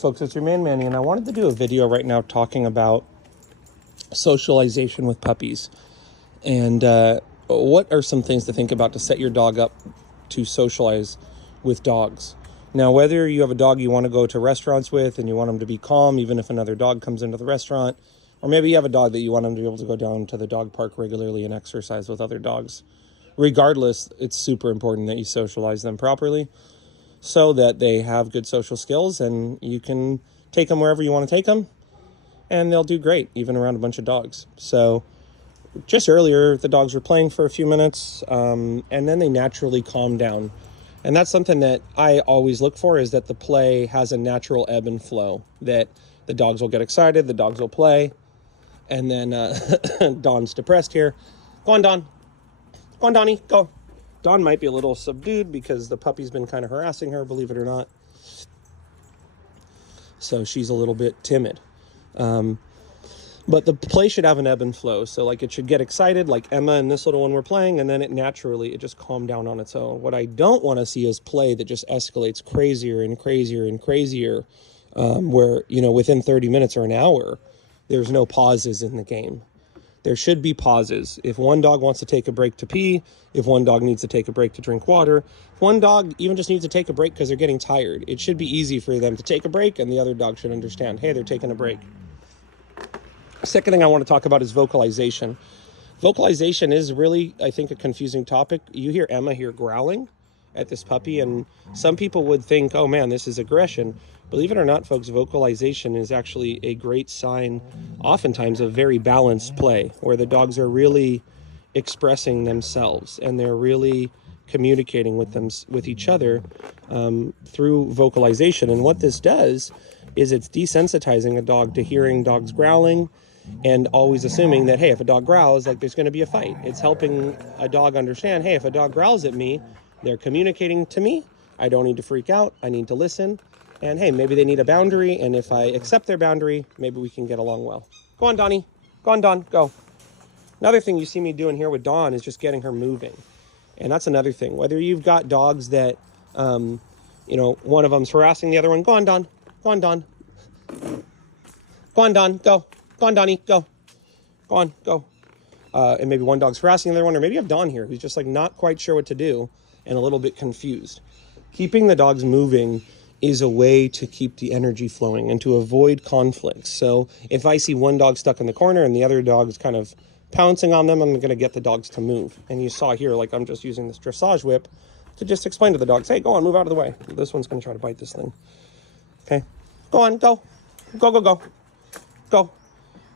Folks, it's your man Manny, and I wanted to do a video right now talking about socialization with puppies and what are some things to think about to set your dog up to socialize with dogs. Now, whether you have a dog you want to go to restaurants with and you want them to be calm even if another dog comes into the restaurant, or maybe you have a dog that you want them to be able to go down to the dog park regularly and exercise with other dogs. Regardless, it's super important that you socialize them properly so that they have good social skills and you can take them wherever you want to take them and they'll do great, even around a bunch of dogs. So just earlier, the dogs were playing for a few minutes and then they naturally calm down. And that's something that I always look for, is that the play has a natural ebb and flow, that the dogs will get excited, the dogs will play, and then Dawn's depressed here. Go on, Dawn. Go on, Donnie, go. Dawn might be a little subdued because the puppy's been kind of harassing her, believe it or not. So she's a little bit timid. But the play should have an ebb and flow. So like it should get excited, like Emma and this little one were playing, and then it just calmed down on its own. What I don't want to see is play that just escalates crazier and crazier and crazier, where, within 30 minutes or an hour, there's no pauses in the game. There should be pauses. If one dog wants to take a break to pee, if one dog needs to take a break to drink water, if one dog even just needs to take a break because they're getting tired, it should be easy for them to take a break, and the other dog should understand, hey, they're taking a break. Second thing I want to talk about is vocalization. Vocalization is really, I think, a confusing topic. You hear Emma here growling at this puppy, and some people would think, oh man, this is aggression. Believe it or not, folks, vocalization is actually a great sign, oftentimes, of very balanced play, where the dogs are really expressing themselves and they're really communicating with each other through vocalization. And what this does is it's desensitizing a dog to hearing dogs growling and always assuming that, hey, if a dog growls, like there's going to be a fight. It's helping a dog understand, hey, if a dog growls at me, they're communicating to me. I don't need to freak out. I need to listen. And hey, maybe they need a boundary, and if I accept their boundary, maybe we can get along well. Go on, Donnie. Go on, Dawn. Go. Another thing you see me doing here with Dawn is just getting her moving. And that's another thing. Whether you've got dogs that, one of them's harassing the other one, go on, Dawn. Go on, Dawn. Go on, Dawn. Go. Go on, Donnie. Go. Go on. Go. And maybe one dog's harassing the other one, or maybe you have Dawn here who's just like not quite sure what to do and a little bit confused. Keeping the dogs moving is a way to keep the energy flowing and to avoid conflicts. So if I see one dog stuck in the corner and the other dog is kind of pouncing on them, I'm going to get the dogs to move. And you saw here, like I'm just using this dressage whip to just explain to the dogs, hey, go on, move out of the way. This one's going to try to bite this thing. Okay, go on, go. Go, go, go. Go.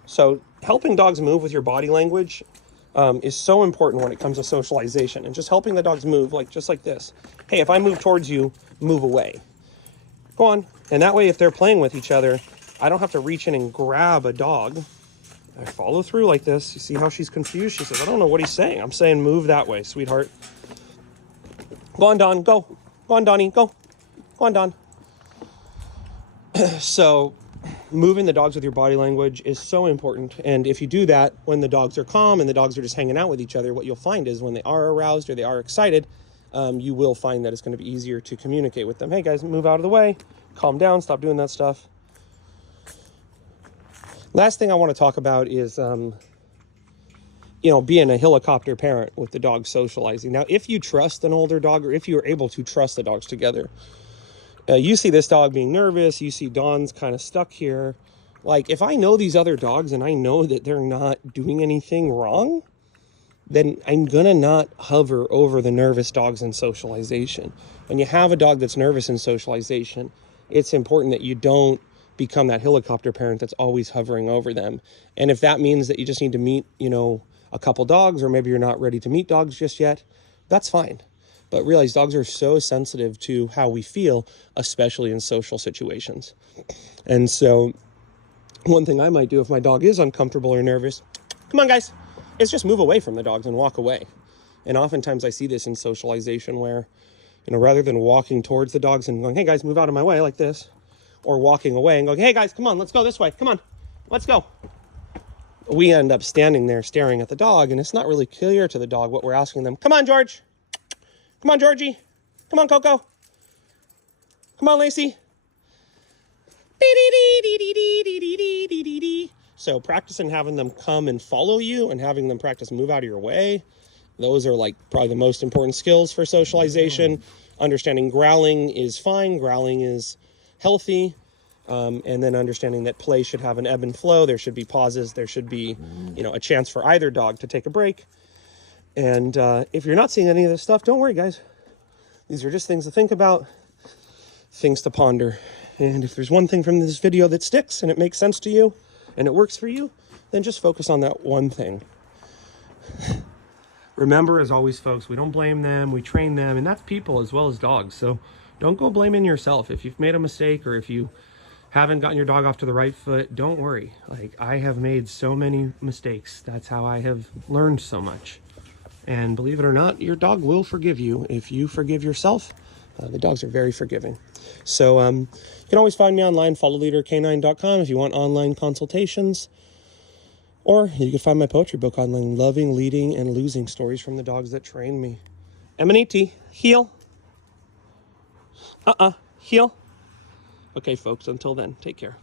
So helping dogs move with your body language is so important when it comes to socialization, and just helping the dogs move just like this. Hey, if I move towards you, move away. Go on. And that way, if they're playing with each other, I don't have to reach in and grab a dog. I follow through like this. You see how she's confused? She says, I don't know what he's saying. I'm saying move that way, sweetheart. Go on, Dawn. Go. Go on, Donnie. Go. Go on, Dawn. So moving the dogs with your body language is so important. And if you do that when the dogs are calm and the dogs are just hanging out with each other, what you'll find is when they are aroused or they are excited, you will find that it's going to be easier to communicate with them. Hey guys, move out of the way, calm down, stop doing that stuff. Last thing I want to talk about is, being a helicopter parent with the dog socializing. Now, if you trust an older dog, or if you're able to trust the dogs together, you see this dog being nervous, you see Dawn's kind of stuck here. Like, if I know these other dogs and I know that they're not doing anything wrong, then I'm going to not hover over the nervous dogs in socialization. When you have a dog that's nervous in socialization, it's important that you don't become that helicopter parent that's always hovering over them. And if that means that you just need to meet, a couple dogs, or maybe you're not ready to meet dogs just yet, that's fine. But realize dogs are so sensitive to how we feel, especially in social situations. And so one thing I might do if my dog is uncomfortable or nervous, come on guys, is just move away from the dogs and walk away. And oftentimes I see this in socialization where, rather than walking towards the dogs and going, hey guys, move out of my way like this, or walking away and going, hey guys, come on, let's go this way. Come on, let's go. We end up standing there staring at the dog, and it's not really clear to the dog what we're asking them. Come on, George. Come on, Georgie. Come on, Coco. Come on, Lacey. So practicing having them come and follow you and having them practice move out of your way, those are like probably the most important skills for socialization. Understanding growling is fine. Growling is healthy. And then understanding that play should have an ebb and flow. There should be pauses. There should be, a chance for either dog to take a break. And if you're not seeing any of this stuff, don't worry, guys. These are just things to think about, things to ponder. And if there's one thing from this video that sticks and it makes sense to you and it works for you, then just focus on that one thing. Remember, as always, folks, we don't blame them. We train them, and that's people as well as dogs. So don't go blaming yourself. If you've made a mistake or if you haven't gotten your dog off to the right foot, don't worry. Like, I have made so many mistakes. That's how I have learned so much. And believe it or not, your dog will forgive you if you forgive yourself. The dogs are very forgiving. So you can always find me online, followleaderk9.com, if you want online consultations. Or you can find my poetry book online, Loving, Leading, and Losing Stories from the Dogs That Trained Me. M&E-T, heel. Heel. Okay, folks, until then, take care.